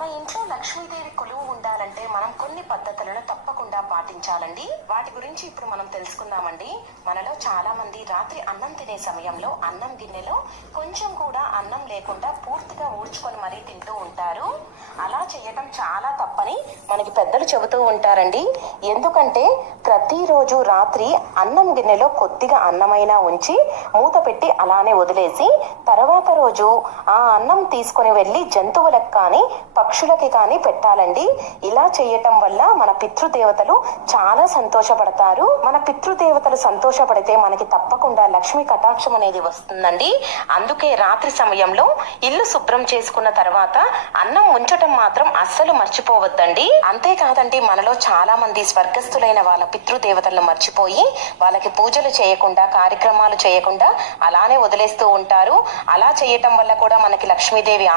మన ఇంట్లో లక్ష్మీదేవి కొలువు ఉండాలంటే మనం కొన్ని పద్ధతులను తప్పకుండా పాటించాలండి. వాటి గురించి ఇప్పుడు మనం తెలుసుకుందామండి. మనలో చాలా మంది రాత్రి అన్నం తినే సమయంలో అన్నం గిన్నెలో కొంచెం కూడా అన్నం లేకుండా పూర్తిగా ఊడ్చుకొని మరీ తింటూ ఉంటారు. అలా చేయటం చాలా తప్పని మనకి పెద్దలు చెబుతూ ఉంటారండి. ఎందుకంటే ప్రతిరోజు రాత్రి అన్నం గిన్నెలో కొద్దిగా అన్నమైనా ఉంచి మూత పెట్టి అలానే వదిలేసి తర్వాత రోజు ఆ అన్నం తీసుకొని వెళ్ళి జంతువులకు కానీ పక్షులకి కానీ పెట్టాలండి. ఇలా చేయటం వల్ల మన పితృదేవతలు చాలా సంతోషపడతారు. మన పితృదేవతలు సంతోషపడితే మనకి తప్పకుండా లక్ష్మీ కటాక్షం అనేది వస్తుందండి. అందుకే రాత్రి సమయంలో ఇల్లు శుభ్రం చేసుకున్న తర్వాత అన్నం ఉంచటం మాత్రం అస్సలు మర్చిపోవద్దండి. అంతేకాదండి, మనలో చాలా మంది స్వర్గస్థులైన వాళ్ళ పితృదేవతలను మర్చిపోయి వాళ్ళకి పూజలు చేయకుండా కార్యక్రమాలు చేయకుండా అలానే వదిలేస్తూ ఉంటారు. అలా చేయటం వల్ల కూడా మనకి లక్ష్మీదేవి